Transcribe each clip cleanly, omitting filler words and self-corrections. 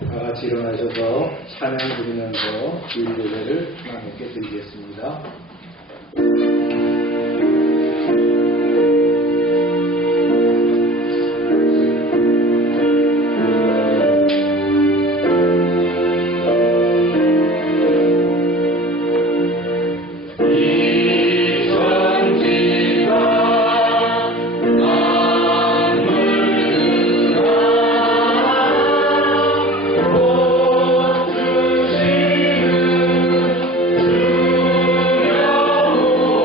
다 같이 일어나셔서 찬양 드리면서 주일 예배를 하나님께 드리겠습니다. 주시는 주여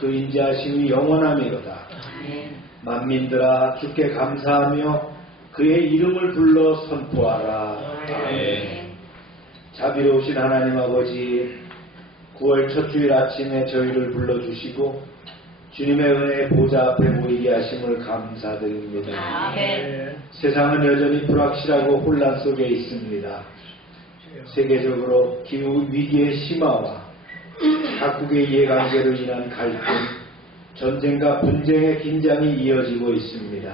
그 인자하심이 영원함이로다. 만민들아 주께 감사하며 그의 이름을 불러 선포하라. 아멘. 자비로우신 하나님 아버지, 9월 첫 주일 아침에 저희를 불러주시고 주님의 은혜의 보좌 앞에 모이게 하심을 감사드립니다. 아멘. 세상은 여전히 불확실하고 혼란 속에 있습니다. 세계적으로 기후 위기의 심화와 각국의 이해관계로 인한 갈등, 전쟁과 분쟁의 긴장이 이어지고 있습니다.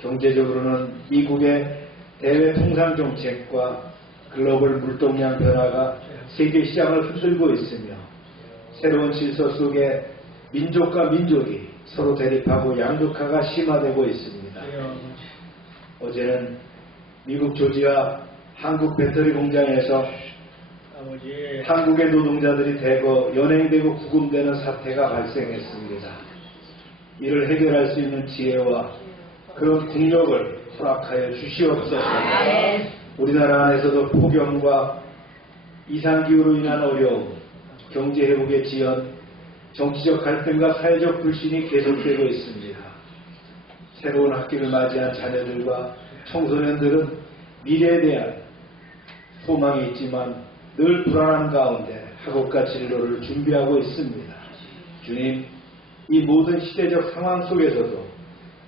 경제적으로는 미국의 대외 통상 정책과 글로벌 물동량 변화가 세계 시장을 흔들고 있으며 새로운 질서 속에 민족과 민족이 서로 대립하고 양극화가 심화되고 있습니다. 어제는 미국 조지아 한국 배터리 공장에서 한국의 노동자들이 대거 연행되고 구금되는 사태가 발생했습니다. 이를 해결할 수 있는 지혜와 그런 국력을 허락하여 주시옵소서. 우리나라 안에서도 폭염과 이상기후로 인한 어려움, 경제회복의 지연, 정치적 갈등과 사회적 불신이 계속되고 있습니다. 새로운 학기를 맞이한 자녀들과 청소년들은 미래에 대한 소망이 있지만 늘 불안한 가운데 학업과 진로를 준비하고 있습니다. 주님, 이 모든 시대적 상황 속에서도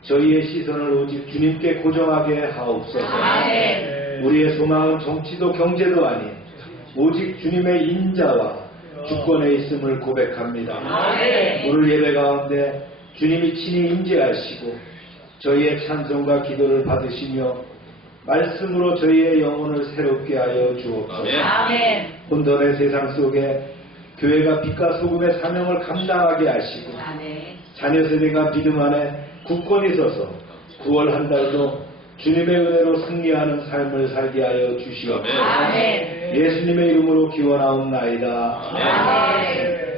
저희의 시선을 오직 주님께 고정하게 하옵소서. 우리의 소망은 정치도 경제도 아닌 오직 주님의 인자와 주권에 있음을 고백합니다. 오늘 예배 가운데 주님이 친히 임재하시고 저희의 찬송과 기도를 받으시며 말씀으로 저희의 영혼을 새롭게 하여 주옵소서. 혼돈의 세상 속에 교회가 빛과 소금의 사명을 감당하게 하시고 자녀 세대가 믿음 안에 굳건히 서서 9월 한 달도 주님의 은혜로 승리하는 삶을 살게 하여 주시옵소서. 예수님의 이름으로 기원하옵나이다. 아멘.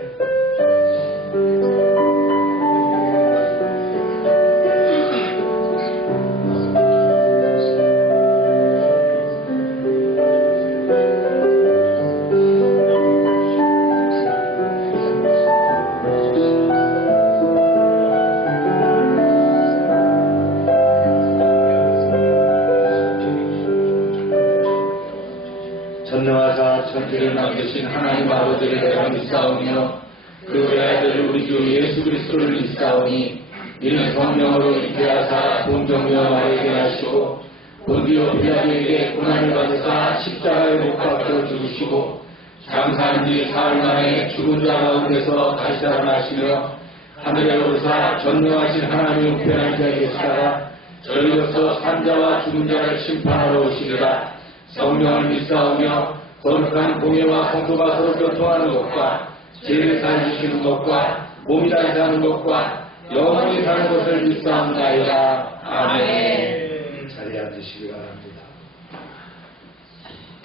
전능하사 천지를 만드신 하나님 아버지를 내가 믿사오며 그 외아들 우리 주 예수 그리스도를 믿사오니 이는 성령으로 잉태하사 본정녀 마리아에게 하시고 본디오 빌라도에게 고난을 받으사 십자가에 못 박혀 죽으시고 장사한 지 사흘 만에 죽은 자 가운데서 다시 살아나시며 하늘에 오르사 전능하신 하나님 우편에 앉아 계시다가 저희로서 산자와 죽은 자를 심판하러 오시리라. 성령을 믿사오며 거룩한 공예와 성도가 서로 교통하는 것과 죄를 살리시는 것과 몸이 다시 사는 것과 영원히 사는 것을 믿사옵나이다. 아멘. 자리에 앉으시기 바랍니다.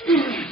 We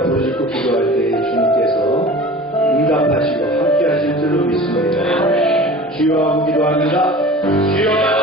우리가 부르짖고 기도할 때 주님께서 응답하시고 함께 하실 줄로 믿습니다. 주여 하고 기도합니다. 주여.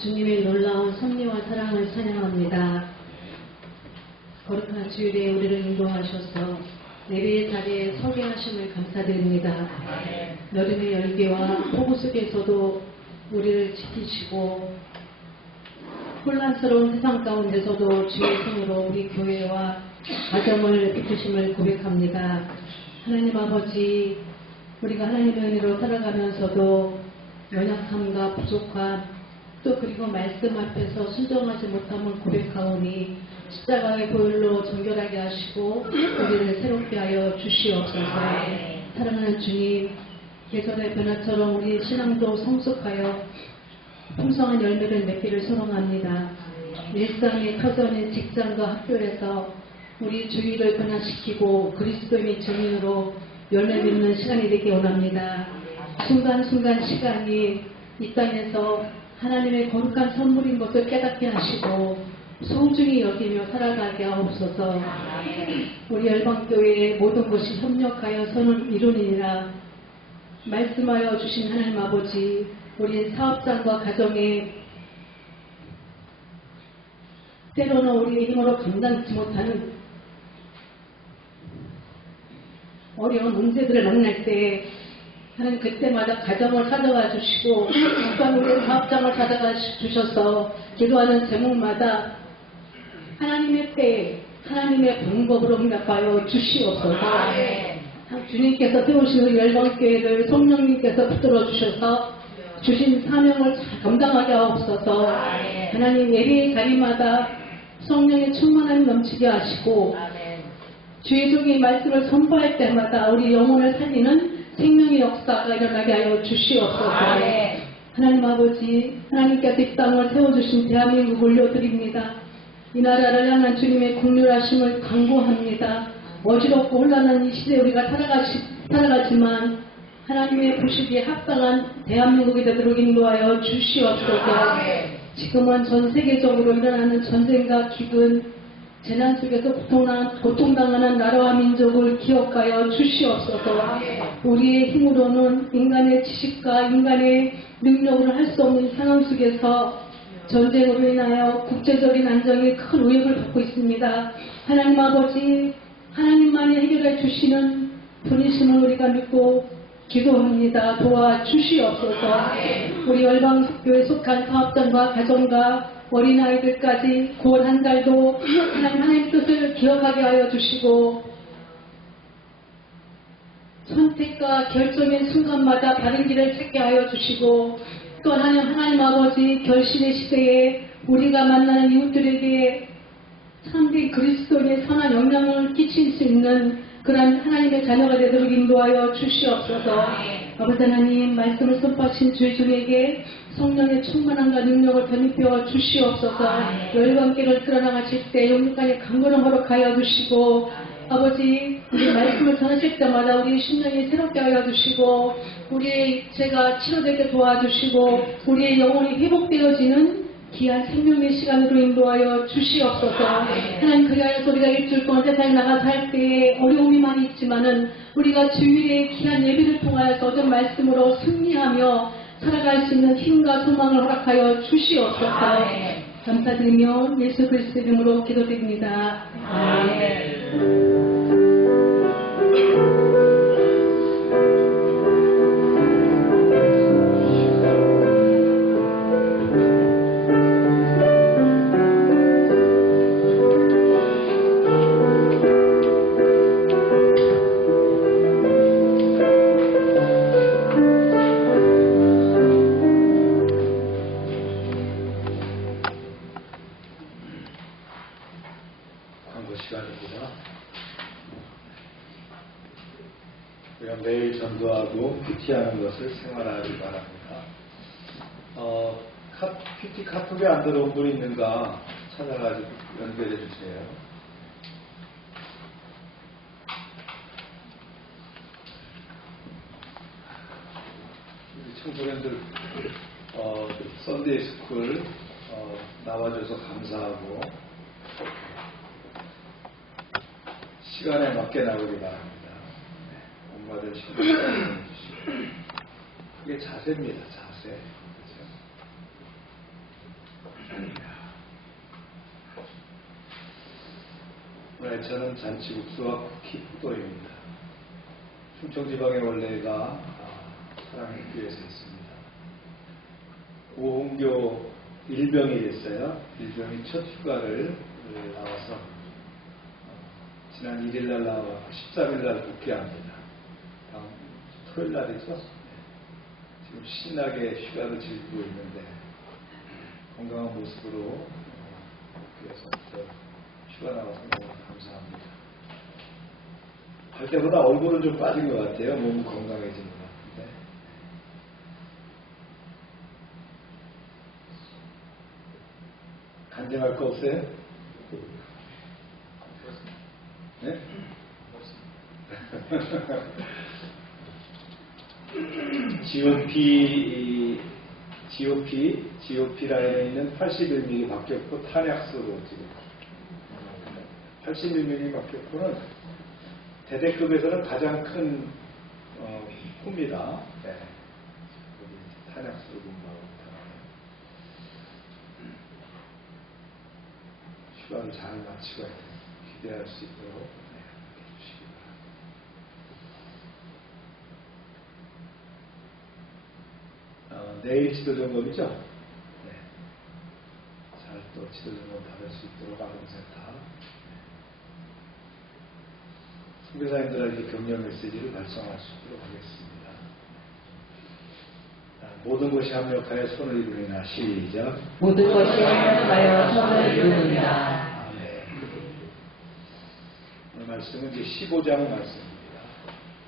주님의 놀라운 섭리와 사랑을 찬양합니다. 거룩한 주일에 우리를 인도하셔서 예배의 자리에 서게 하심을 감사드립니다. 여름의 열기와 폭우 속에서도 우리를 지키시고 혼란스러운 세상 가운데서도 주의 손으로 우리 교회와 가정을 이끄심을 고백합니다. 하나님 아버지, 우리가 하나님의 은혜로 살아가면서도 연약함과 부족함, 또 그리고 말씀 앞에서 순종하지 못함을 고백하오니 십자가의 보혈로 정결하게 하시고 우리를 새롭게 하여 주시옵소서. 사랑하는 주님, 계절의 변화처럼 우리 신앙도 성숙하여 풍성한 열매를 맺기를 소망합니다. 일상의 터전인 직장과 학교에서 우리 주의를 변화시키고 그리스도의 증인으로 열매 맺는 시간이 되기 원합니다. 순간순간 시간이 이 땅에서 하나님의 거룩한 선물인 것을 깨닫게 하시고 소중히 여기며 살아가게 하옵소서. 우리 열방교회의 모든 것이 협력하여 선을 이루니라. 말씀하여 주신 하나님 아버지, 우리 사업장과 가정에 때로는 우리의 힘으로 감당치 못하는 어려운 문제들을 만날 때 하나님 그때마다 가정을 찾아가 주시고 국가목의 사업장을 찾아가 주셔서 기도하는 제목마다 하나님의 때에 하나님의 방법으로 응답하여 주시옵소서. 주님께서 세우신 우리 열방교회를 성령님께서 붙들어 주셔서 주신 사명을 잘 감당하게 하옵소서. 하나님 예배의 자리마다 성령의 충만함이 넘치게 하시고 주의 종의 말씀을 선포할 때마다 우리 영혼을 살리는 생명의 역사가 일어나게 하여 주시옵소서. 하나님 아버지, 하나님께서 이 땅을 세워주신 대한민국을 올려드립니다. 이 나라를 향한 주님의 긍휼하심을 간구합니다. 어지럽고 혼란한 이 시대에 우리가 살아가지만 하나님의 보시기에 합당한 대한민국이 되도록 인도하여 주시옵소서. 지금은 전 세계적으로 일어나는 전쟁과 기근, 재난 속에서 고통당하는 나라와 민족을 기억하여 주시옵소서. 우리의 힘으로는 인간의 지식과 인간의 능력으로 할 수 없는 상황 속에서 전쟁으로 인하여 국제적인 안정에 큰 위협을 받고 있습니다. 하나님 아버지, 하나님만이 해결해 주시는 분이심을 우리가 믿고 기도합니다. 도와주시옵소서. 우리 열방교회에 속한 사업장과 가정과 어린아이들까지 곧 한 달도 하나님의 뜻을 기억하게 하여 주시고 선택과 결정의 순간마다 바른 길을 찾게 하여 주시고 또 하나님 아버지 결실의 시대에 우리가 만나는 이웃들에게 참된 그리스도인의 선한 영향을 끼칠 수 있는 그런 하나님의 자녀가 되도록 인도하여 주시옵소서. 아버지 하나님 말씀을 선포하신 주의 종에게 성령의 충만함과 능력을 덧입혀 주시옵소서. 열방교회를 끌어나가실 때 영육간에 강건을 허락하여 주시고 아버지 우리 말씀을 전하실 때마다 우리의 심령이 새롭게 하여 주시고 우리의 죄가 치료되게 도와주시고 우리의 영혼이 회복되어지는 귀한 생명의 시간으로 인도하여 주시옵소서. 하나님 그리하여서 우리가 일주일 동안 세상에 나가 살 때에 어려움이 많이 있지만은 우리가 주일에 귀한 예배를 통하여서 얻은 말씀으로 승리하며 살아갈 수 있는 힘과 소망을 허락하여 주시옵소서. 감사드리며 예수 그리스도 이름으로 기도드립니다. 아멘. 우리가 매일 전도하고 큐티하는 것을 생활하기 바랍니다. 큐티 카톡에 안 들어온 분 있는가 찾아가지고 연결해 주세요. 우리 청소년들 썬데이 스쿨 나와줘서 감사하고 시간에 맞게 나오기 바랍니다. 엄마들 신경 써주시고 그게 자세입니다. 자세. 오늘 저는 잔치국수와 쿠키 포도입니다. 충청지방의 원래가 사랑교회에서 있습니다. 오홍교 일병이 됐어요. 일병이 첫 휴가를 나와서 지난 1일날 나와서 13일날 복귀합니다. 다음 토요일날이죠. 지금 신나게 휴가를 즐기고 있는데 건강한 모습으로 복귀해서 휴가 나와서 너무 감사합니다. 할 때보다 얼굴은 좀 빠진 것 같아요. 몸은 건강해진 것 같은데. 간증할 거 없어요? 네? GOP 라인에 있는 81mm 바뀌었고 탄약수로 지금 81mm 바뀌었고는 대대급에서는 가장 큰 후입니다. 네. 탄약수로 공부하고 휴가를 잘 마치고 기대할 수 있도록 해주시기 바랍니다. 내일 지도점검이죠? 네. 잘 또 지도점검 받을 수 있도록 아동센터 선교사님들에게 격려 메시지를 발송할 수 있도록 하겠습니다. 모든 것이 합력하여 손을 이루리나. 시작. 모든 것이 합력하여 손을 이루느니라. 오늘 말씀은 이제 15장 말씀입니다.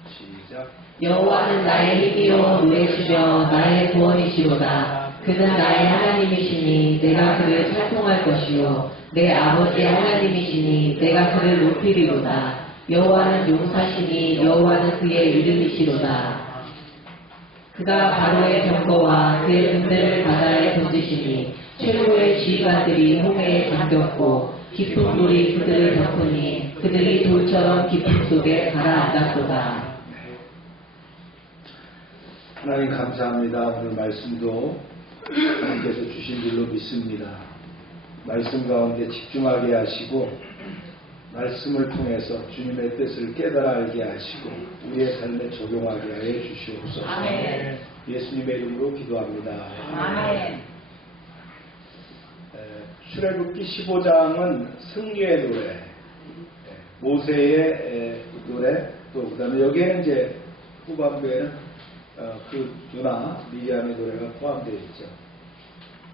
시작. 여호와는 나의 힘이요 누레시며 나의 구원이시로다. 그는 나의 하나님이시니 내가 그를 찬송할 것이요 내 아버지 하나님이시니 내가 그를 높이리로다. 여호와는 용사시니 여호와는 그의 이름이시로다. 그가 바로의 병거와 그의 군대를 바다에 던지시니 최고의 지휘관들이 홍해에 잠겼고 깊은 물이 그들을 덮으니 그들이 돌처럼 깊음 속에 가라앉았도다. 하나님 감사합니다. 오늘 말씀도 하나님께서 주신 줄로 믿습니다. 말씀 가운데 집중하게 하시고 말씀을 통해서 주님의 뜻을 깨달아 알게 하시고 우리의 삶에 적용하게 하여 주시옵소서. 아멘. 예수님의 이름으로 기도합니다. 아멘. 출애굽기 15장은 승리의 노래, 모세의 노래, 또 그다음에 여기에는 이제 후반부에는 그 누나 미리암의 노래가 포함되어 있죠.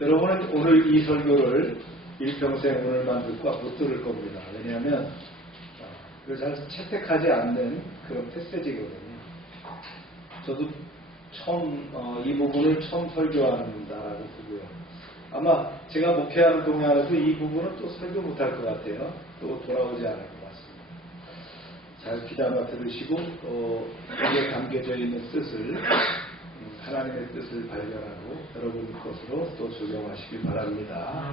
여러분은 오늘 이 설교를 일평생 오늘만 듣고 못 들을 겁니다. 왜냐하면 그걸 잘 채택하지 않는 그런 패세지거든요. 저도 처음 이 부분을 처음 설교한다라고 보고요. 아마 제가 목회하는 동안에도 이 부분은 또 설교 못할 것 같아요. 또 돌아오지 않을 것 같습니다. 잘 귀담아 들으시고 여기에 담겨져 있는 뜻을 하나님의 뜻을 발견하고 여러분 것으로 또 적용하시기 바랍니다.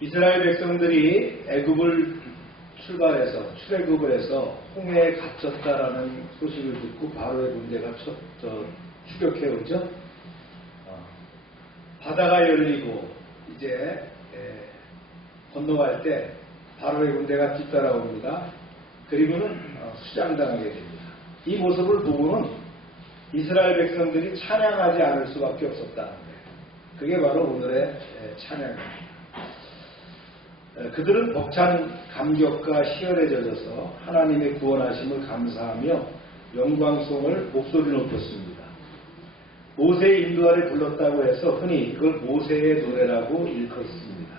이스라엘 백성들이 애굽을 출애굽을 해서 홍해에 갇혔다라는 소식을 듣고 바로의 군대가 추격해 오죠. 바다가 열리고 이제 건너갈 때 바로의 군대가 뒤따라옵니다. 그리고는 수장당하게 됩니다. 이 모습을 보고는 이스라엘 백성들이 찬양하지 않을 수밖에 없었다는 거예요. 그게 바로 오늘의 찬양입니다. 그들은 벅찬 감격과 희열에 젖어서 하나님의 구원하심을 감사하며 영광송을 목소리 높였습니다. 모세의 인도 아래 불렀다고 해서 흔히 그걸 모세의 노래라고 일컫습니다.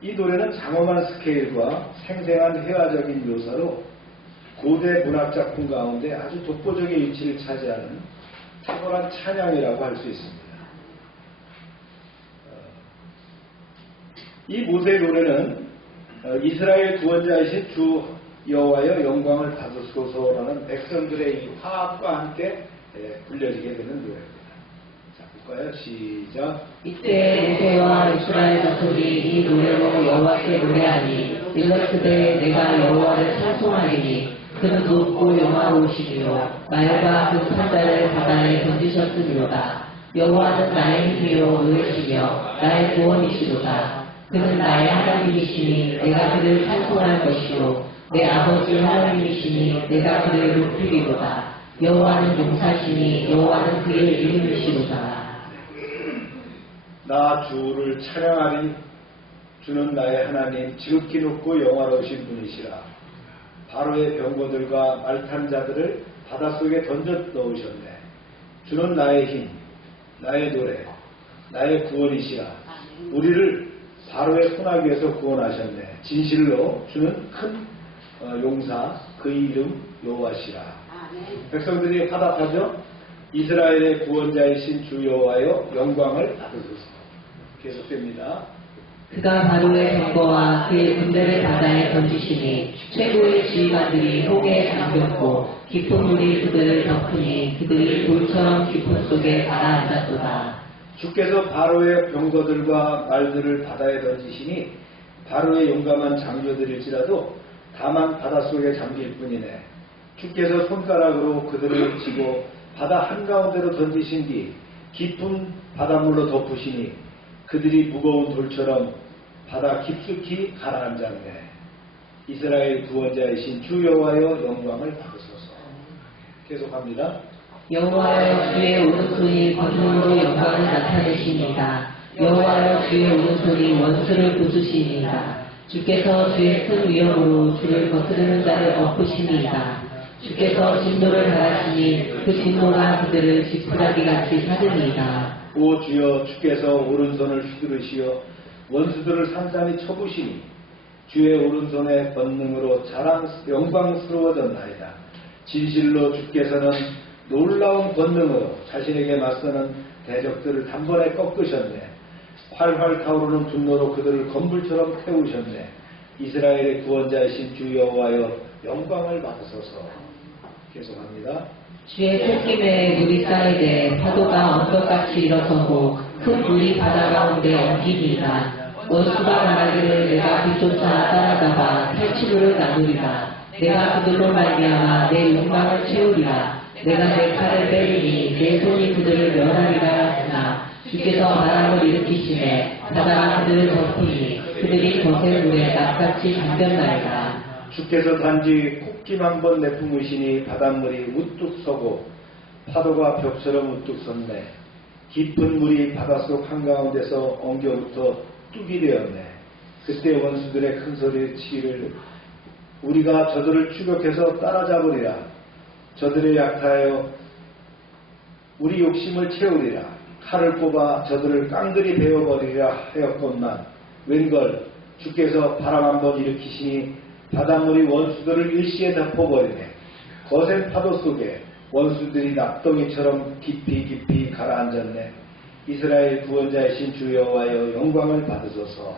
이 노래는 장엄한 스케일과 생생한 회화적인 묘사로 고대 문학작품 가운데 아주 독보적인 위치를 차지하는 탁월한 찬양이라고 할 수 있습니다. 이 모세의 노래는 이스라엘 구원자이신 주 여호와여 영광을 받으소서라는 백성들의 이 화합과 함께 불려지게 되는 노래입니다. 자, 볼까요? 시작. 이때 모세와 이스라엘 자손이 이 노래로 여호와께 노래하니 이르시되 내가 여호와를 찬송하리니 그는 높고 영화로우시며 말과 그 판자를 바다에 던지셨으리로다. 여호와는 나의 힘이요 의시며 나의 구원이시로다. 그는 나의 하나님이시니 내가 그를 찬송할 것이요 내 아버지 하나님이시니 내가 그를 높이리로다. 여호와는 용사시니 여호와는 그의 이름이시로다. 나 주를 찬양하리. 주는 나의 하나님 지극히 높고 영화로우신 분이시라. 바로의 병거들과 말탄 자들을 바닷속에 던져 넣으셨네. 주는 나의 힘, 나의 노래, 나의 구원이시라. 우리를 바로의 손아귀에서 구원하셨네. 진실로 주는 큰 용사, 그 이름 여호와시라. 백성들이 화답하죠. 이스라엘의 구원자이신 주 여호와여 영광을 받으소서. 계속됩니다. 그가 바로의 병거와 그의 군대를 바다에 던지시니 최고의 지휘관들이 홍해에 잠겼고 깊은 물이 그들을 덮으니 그들이 돌처럼 깊은 속에 가라앉았도다. 주께서 바로의 병거들과 말들을 바다에 던지시니 바로의 용감한 장교들일지라도 다만 바닷속에 잠길 뿐이네. 주께서 손가락으로 그들을 쥐고 바다 한가운데로 던지신 뒤 깊은 바닷물로 덮으시니 그들이 무거운 돌처럼 바다 깊숙이 가라앉았네. 이스라엘 구원자이신 주 여호와여 영광을 받으소서. 계속합니다. 여호와여 주의 오른손이 권능으로 영광을 나타내십니다. 여호와여 주의 오른손이 원수를 부수십니다. 주께서 주의 큰 위엄으로 주를 거스르는 자를 엎으십니다. 주께서 진노를 바라시니 그 진노가 그들을 지푸라기같이 사릅니다. 오 주여 주께서 오른손을 휘두르시어 원수들을 산산히 쳐부시니 주의 오른손의 권능으로 영광스러워졌나이다. 진실로 주께서는 놀라운 권능으로 자신에게 맞서는 대적들을 단번에 꺾으셨네. 활활 타오르는 분노로 그들을 건불처럼 태우셨네. 이스라엘의 구원자이신 주 여호와여 영광을 받으소서. 계속합니다. 주의 콧김에 물이 쌓이되 파도가 언덕같이 일어서고 큰 물이 바다 가운데 엉깁니다. 원수가 말하기를 내가 뒤쫓아 따라잡아 탈취물을 나누리라. 내가 그들로 말미암아 내 욕망을 채우리라. 내가 내 칼을 빼리니 내 손이 그들을 멸하리라 하시나 주께서 바람을 일으키시매 바다가 그들을 덮으니 그들이 거센 물에 납같이 잠겼나이다. 주께서 단지 콧김 한 번 내뿜으시니 바닷물이 우뚝 서고 파도가 벽처럼 우뚝 섰네. 깊은 물이 바닷속 한가운데서 엉겨부터 뚝이 되었네. 그때 원수들의 큰 소리를 치기를 우리가 저들을 추격해서 따라잡으리라. 저들의 약하여 우리 욕심을 채우리라. 칼을 꼽아 저들을 깡그리 베어버리리라 하였건만 웬걸 주께서 바람 한번 일으키시니 바닷물이 원수들을 일시에 덮어버리네. 거센 파도 속에 원수들이 납덩이처럼 깊이 가라앉았네. 이스라엘 구원자이신 주 여호와여 영광을 받으소서.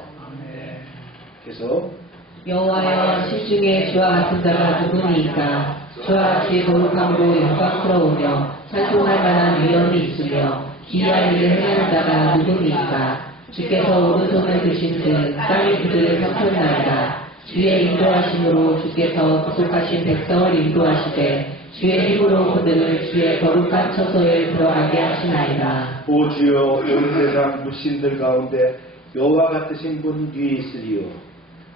계속 여호와여 신중에 주와 같은 자가 누구니이까. 주와 같이 거룩함으로 영광스러우며 찬송할 만한 위엄이 있으며 기이한 일을 행하는 자가 누구니이까. 주께서 오른손을 드신 듯 땅이 그들을 삼켰나이다. 주의 인도하심으로 주께서 구속하신 백성을 인도하시되 주의 힘으로 그들을 주의 거룩한 처소에 들어가게 하시나이다. 오 주여 온 세상 불신들 가운데 여호와 같으신 분 뒤에 있으리요.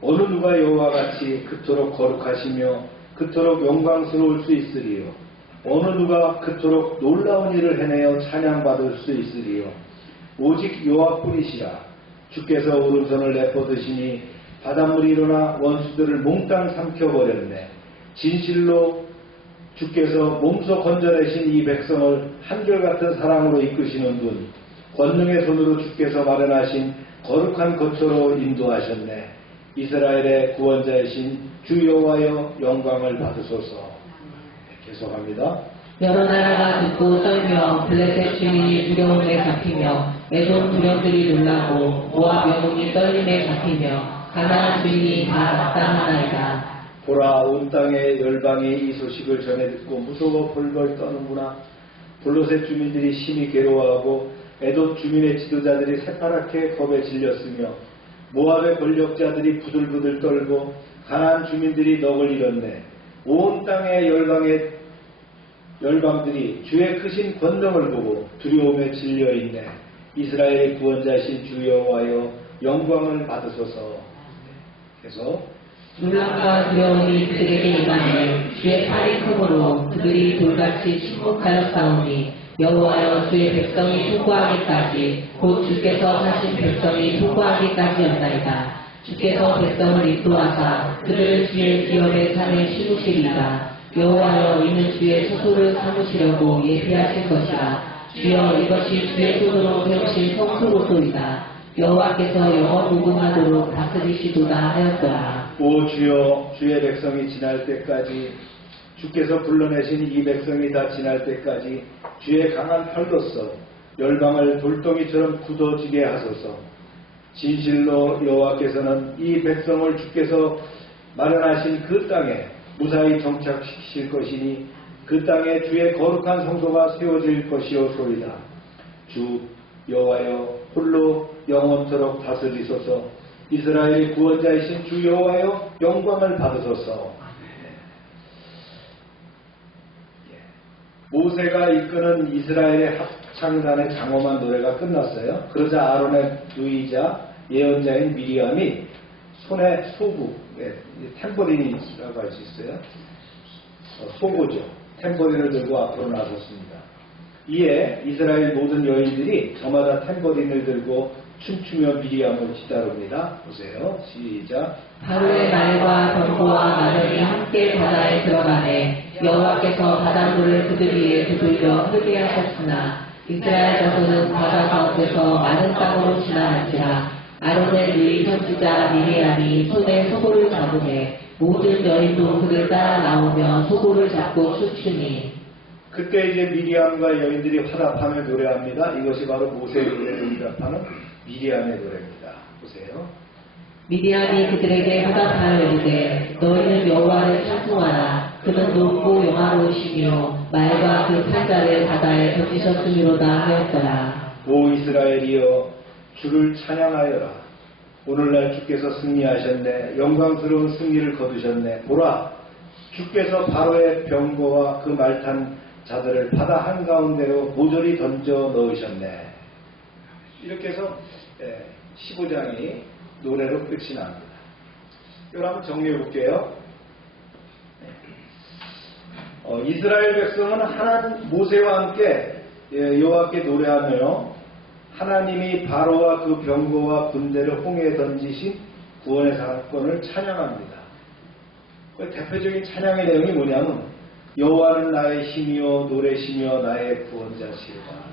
어느 누가 여호와 같이 그토록 거룩하시며 그토록 영광스러울 수 있으리요. 어느 누가 그토록 놀라운 일을 해내어 찬양받을 수 있으리요. 오직 여호와뿐이시라. 주께서 오른손을 내뻗으시니 바닷물이 일어나 원수들을 몽땅 삼켜버렸네. 진실로 주께서 몸소 건져내신 이 백성을 한결같은 사랑으로 이끄시는 분, 권능의 손으로 주께서 마련하신 거룩한 거처로 인도하셨네. 이스라엘의 구원자이신 주 여호와여 영광을 받으소서. 계속합니다. 여러 나라가 듣고 떨며 블레셋 주민이 두려움에 잡히며 에돔 두령들이 놀라고 모압 영웅이 떨림에 잡히며 가나안 주민이 다 낙담하나이다. 보라 온 땅의 열방이 이 소식을 전해 듣고 무서워 벌벌 떠는구나. 블레셋 주민들이 심히 괴로워하고 에돔 주민의 지도자들이 새파랗게 겁에 질렸으며 모압의 권력자들이 부들부들 떨고 가나안 주민들이 넋을 잃었네. 온 땅의 열방들이 주의 크신 권능을 보고 두려움에 질려있네. 이스라엘의 구원자신 주 여호와여 영광을 받으소서. 계속 놀람과 두려움이 그들에게 임하니 주의 팔이 크므로 그들이 돌같이 침묵하여 싸우니 여호와여 주의 백성이 통과하기까지 곧 주께서 사신 백성이 통과하기까지였나이다. 주께서 백성을 인도하사 그들을 주의 기업의 산에 심으시리라. 여호와여 이는 주의 처소를 삼으시려고 예비하신 것이라. 주여 이것이 주의 손으로 세우신 성소로소이다. 여호와께서 영원 무궁하도록 다스리시도다 하였더라. 오 주여 주의 백성이 지날 때까지 주께서 불러내신 이 백성이 다 지날 때까지 주의 강한 팔로써 열방을 돌덩이처럼 굳어지게 하소서. 진실로 여호와께서는 이 백성을 주께서 마련하신 그 땅에 무사히 정착시키실 것이니 그 땅에 주의 거룩한 성소가 세워질 것이오소이다. 주 여호와여 홀로 영원토록 다스리소서. 이스라엘의 구원자이신 주 여호와여 영광을 받으소서. 모세가 이끄는 이스라엘의 합창단의 장엄한 노래가 끝났어요. 그러자 아론의 누이자 예언자인 미리암이 손에 소구, 템버린이라고 할 수 있어요. 소고죠. 탬버린을 들고 앞으로 나섰습니다. 이에 이스라엘 모든 여인들이 저마다 탬버린을 들고 춤추며 미리암을 뒤따릅니다. 보세요. 시작. 바로의 말과 병거와 마련이 함께 바다에 들어가매 여호와께서 바닷물을 그들 위에 두들겨 흐르게 하셨으나 이스라엘 자손은 바다 가운데서 마른 땅으로 지나간지라. 아론의 누이 선지자 미리암이 손에 소고를 잡으매 모든 여인도 그를 따라 나오며 소고를 잡고 춤추니. 그때 이제 미리암과 여인들이 화답하며 노래합니다. 이것이 바로 모세의 노래를 응답하는 미리암의 노래입니다. 보세요. 미디안이 그들에게 화답하여 이르되 너희는 여호와를 찬송하라. 그는 높고 영화로우시며 말과 그 탄자를 바다에 던지셨음이로다 하였더라. 오 이스라엘이여 주를 찬양하여라. 오늘날 주께서 승리하셨네. 영광스러운 승리를 거두셨네. 보라 주께서 바로의 병거와 그 말탄 자들을 바다 한가운데로 모조리 던져 넣으셨네. 이렇게 해서 15장이 노래로 끝이 납니다. 이걸 한번 정리해 볼게요. 이스라엘 백성은 모세와 함께 여호와께 노래하며 하나님이 바로와 그 병거와 군대를 홍해에 던지신 구원의 사건을 찬양합니다. 대표적인 찬양의 내용이 뭐냐면 여호와는 나의 힘이요 노래시며 나의 구원자시로다.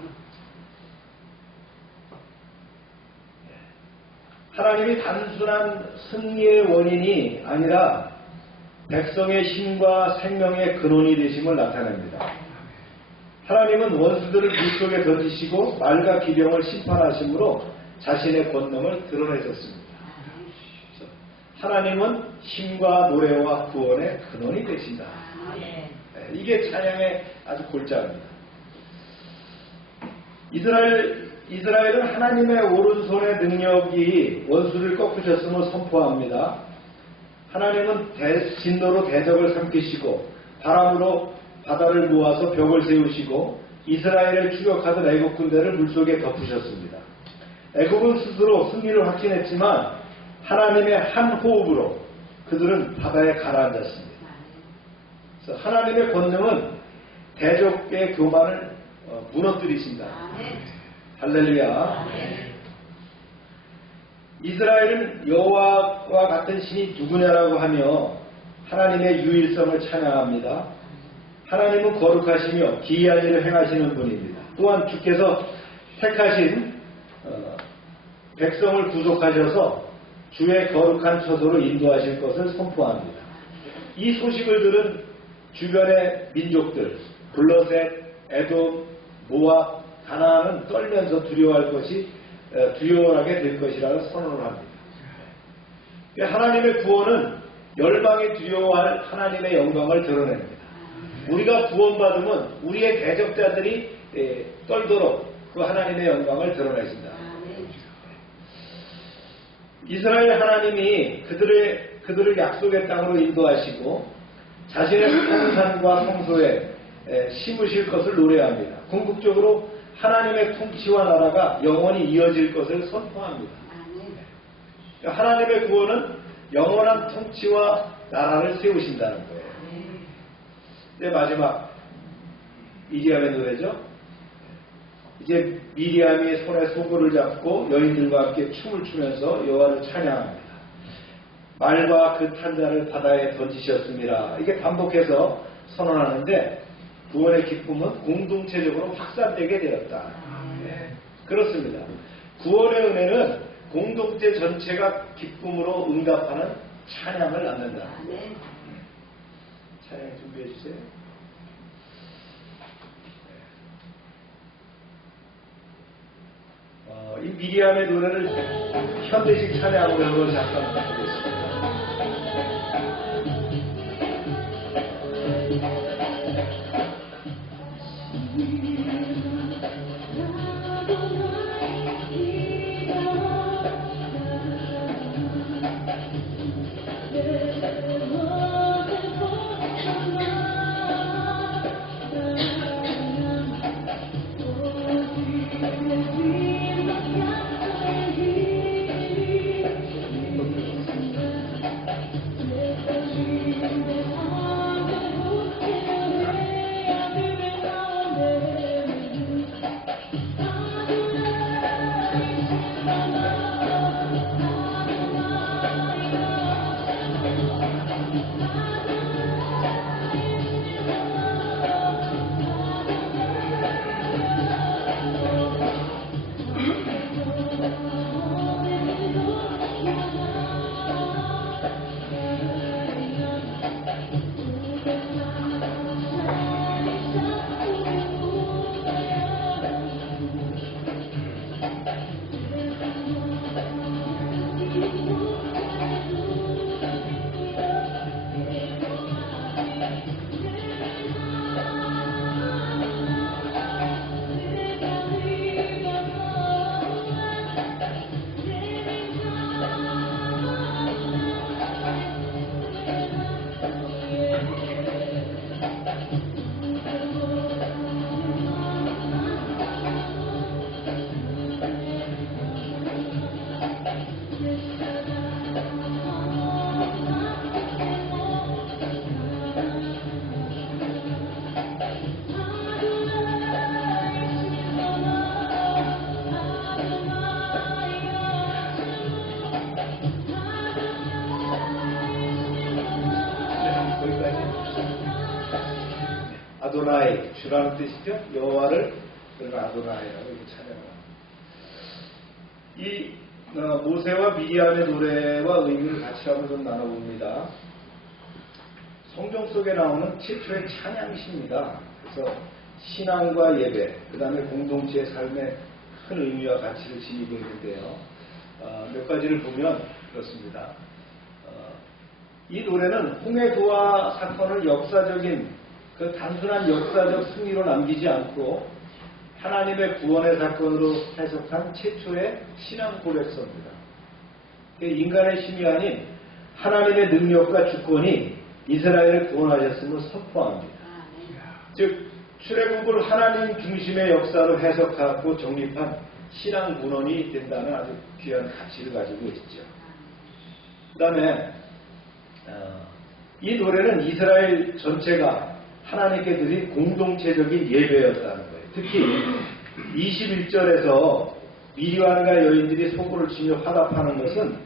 하나님이 단순한 승리의 원인이 아니라 백성의 힘과 생명의 근원이 되심을 나타냅니다. 하나님은 원수들을 물속에 던지시고 말과 기병을 심판하심으로 자신의 권능을 드러내셨습니다. 하나님은 힘과 노래와 구원의 근원이 되신다. 이게 찬양의 아주 골자입니다. 이스라엘은 하나님의 오른손의 능력이 원수를 꺾으셨음을 선포합니다. 하나님은 진노로 대적을 삼키시고 바람으로 바다를 모아서 벽을 세우시고 이스라엘을 추격하던 애국 군대를 물속에 덮으셨습니다. 애국은 스스로 승리를 확신했지만 하나님의 한 호흡으로 그들은 바다에 가라앉았습니다. 그래서 하나님의 권능은 대적의 교만을 무너뜨리신다. 할렐루야. 이스라엘은 여호와와 같은 신이 누구냐라고 하며 하나님의 유일성을 찬양합니다. 하나님은 거룩하시며 기이한 일을 행하시는 분입니다. 또한 주께서 택하신 백성을 구속하셔서 주의 거룩한 처소로 인도하실 것을 선포합니다. 이 소식을 들은 주변의 민족들 블레셋, 에돔, 모압, 가나안은 떨면서 두려워하게 될 것이라고 선언을 합니다. 하나님의 구원은 열방이 두려워할 하나님의 영광을 드러냅니다. 우리가 구원받으면 우리의 대적자들이 떨도록 그 하나님의 영광을 드러내신다. 이스라엘 하나님이 그들을 약속의 땅으로 인도하시고 자신의 성산과 성소에 심으실 것을 노래합니다. 궁극적으로 하나님의 통치와 나라가 영원히 이어질 것을 선포합니다. 하나님의 구원은 영원한 통치와 나라를 세우신다는 거예요. 이제 마지막 미리암의 노래죠. 이제 미리암이 손에 소고를 잡고 여인들과 함께 춤을 추면서 여호와를 찬양합니다. 말과 그 탄자를 바다에 던지셨습니다. 이게 반복해서 선언하는데 구원의 기쁨은 공동체적으로 확산되게 되었다. 그렇습니다. 구원의 은혜는 공동체 전체가 기쁨으로 응답하는 찬양을 낳는다. 찬양 준비해 주세요. 이 미리암의 노래를 현대식 찬양으로 잠깐 보겠습니다. 아도나이, 주라는 뜻이죠. 여호와를 그러니까 아도나이라고 이렇게 찬양합니다. 이 모세와 미리암의 노래와 의미를 같이 한번 좀 나눠봅니다. 성경 속에 나오는 최초의 찬양시입니다. 그래서 신앙과 예배, 그 다음에 공동체의 삶에 큰 의미와 가치를 지니고 있는데요. 몇 가지를 보면 그렇습니다. 이 노래는 홍해도화 사건을 역사적인 그 단순한 역사적 승리로 남기지 않고 하나님의 구원의 사건으로 해석한 최초의 신앙 고백서입니다. 인간의 힘이 아닌 하나님의 능력과 주권이 이스라엘을 구원하셨음을 선포합니다. 즉 출애굽을 하나님 중심의 역사로 해석하고 정립한 신앙 문헌이 된다는 아주 귀한 가치를 가지고 있죠. 그 다음에 이 노래는 이스라엘 전체가 하나님께 드린 공동체적인 예배였다는 거예요. 특히 21절에서 미리암과 여인들이 소고를 치며 화답하는 것은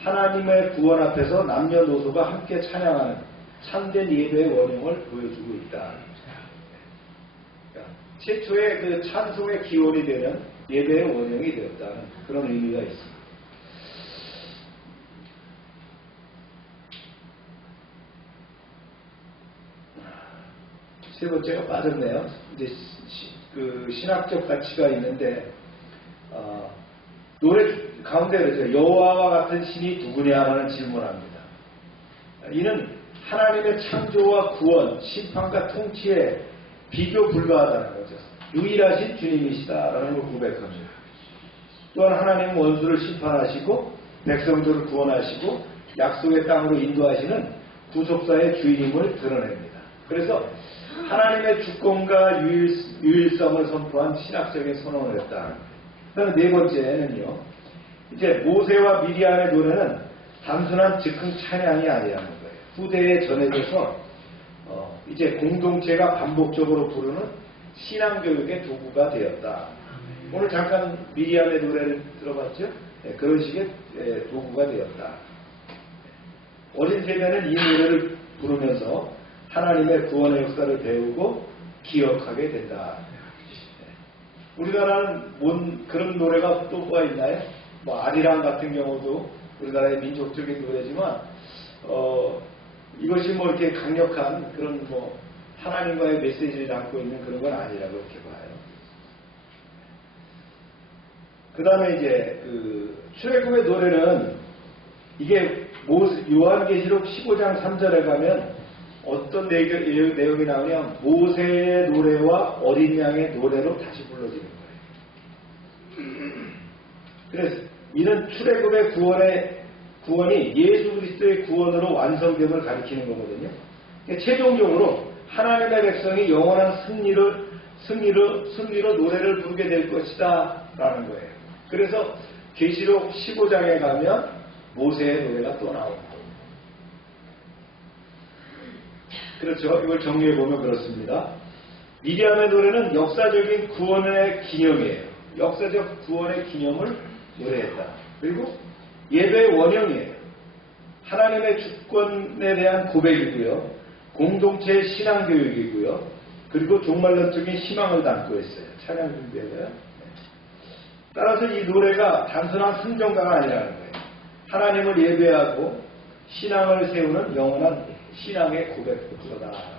하나님의 구원 앞에서 남녀노소가 함께 찬양하는 참된 예배의 원형을 보여주고 있다. 그러니까 최초의 그 찬송의 기원이 되는 예배의 원형이 되었다는 그런 의미가 있습니다. 세 번째가 빠졌네요. 이제 그 신학적 가치가 있는데 노래 가운데 그러죠. 여호와와 같은 신이 누구냐라는 질문합니다. 이는 하나님의 창조와 구원, 심판과 통치에 비교 불가하다는 거죠. 유일하신 주님이시다라는 걸 고백합니다. 또한 하나님은 원수를 심판하시고 백성들을 구원하시고 약속의 땅으로 인도하시는 구속사의 주인임을 드러냅니다. 그래서 하나님의 주권과 유일성을 선포한 신학적인 선언을 했다. 그다음에 네 번째는요. 이제 모세와 미리암의 노래는 단순한 즉흥 찬양이 아니라는 거예요. 후대에 전해져서 이제 공동체가 반복적으로 부르는 신앙교육의 도구가 되었다. 오늘 잠깐 미리암의 노래를 들어봤죠? 네, 그런 식의 도구가 되었다. 어린 세대는 이 노래를 부르면서 하나님의 구원의 역사를 배우고 기억하게 된다. 우리나라는 그런 노래가 또 뭐가 있나요? 뭐 아리랑 같은 경우도 우리나라의 민족적인 노래지만 이것이 뭐 이렇게 강력한 그런 뭐 하나님과의 메시지를 담고 있는 그런 건 아니라고 이렇게 봐요. 그 다음에 이제 그 출애굽의 노래는 이게 요한계시록 15장 3절에 가면 어떤 내용이 나오냐면 모세의 노래와 어린 양의 노래로 다시 불러지는 거예요. 그래서 이는 출애굽의 구원이 예수 그리스도의 구원으로 완성됨을 가리키는 거거든요. 그러니까 최종적으로 하나님의 백성이 영원한 승리로 노래를 부르게 될 것이다 라는 거예요. 그래서 계시록 15장에 가면 모세의 노래가 또 나옵니다. 그렇죠. 이걸 정리해보면 그렇습니다. 미리암의 노래는 역사적인 구원의 기념이에요. 역사적 구원의 기념을 노래했다. 그리고 예배의 원형이에요. 하나님의 주권에 대한 고백이고요. 공동체의 신앙교육이고요. 그리고 종말론적인 희망을 담고 있어요. 찬양 준비해서요. 따라서 이 노래가 단순한 순정가가 아니라는 거예요. 하나님을 예배하고 신앙을 세우는 영원한 신앙의 고백부터다.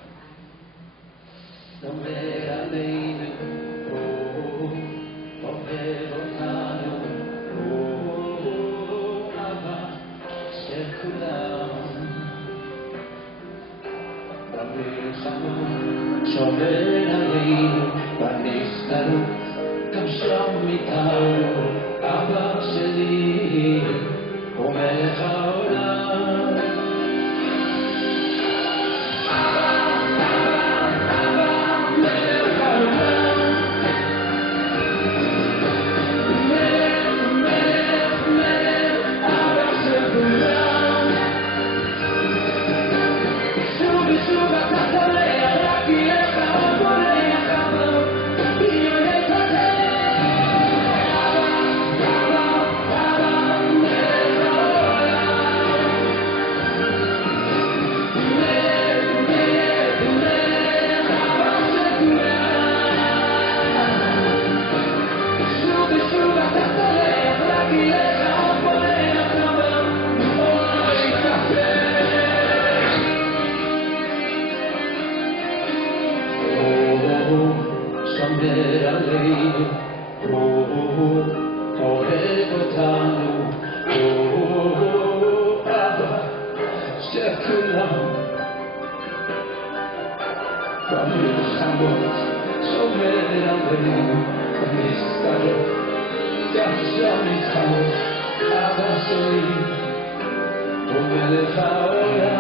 too long. From this ambos, sobrevivir con mis callos, cancionizamos a gasolina, porque les ahora.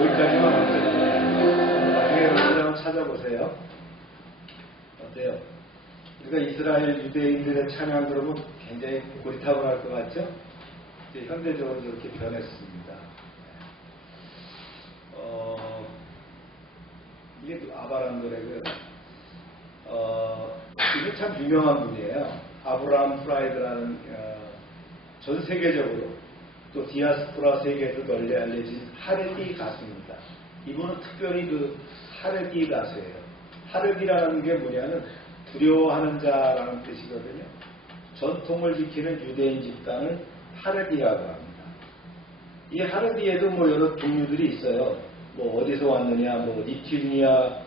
여기까지만 어때요? 나중에 여러분들 한번 찾아보세요. 어때요? 우리가 이스라엘 유대인들의 찬양 들으면 굉장히 고리타분할 것 같죠? 이제 현대적으로 이렇게 변했습니다. 이게 아바란 노래고요. 이게 참 유명한 분이에요. 아브라함 프라이드라는 전 세계적으로 또 디아스포라 세계에도 널리 알려진 하레디 가수입니다. 이분은 특별히 그 하레디 가수예요. 하레디라는 게 뭐냐면 두려워하는 자라는 뜻이거든요. 전통을 지키는 유대인 집단을 하레디라고 합니다. 이 하레디에도 뭐 여러 종류들이 있어요. 뭐 어디서 왔느냐, 뭐 리투아니아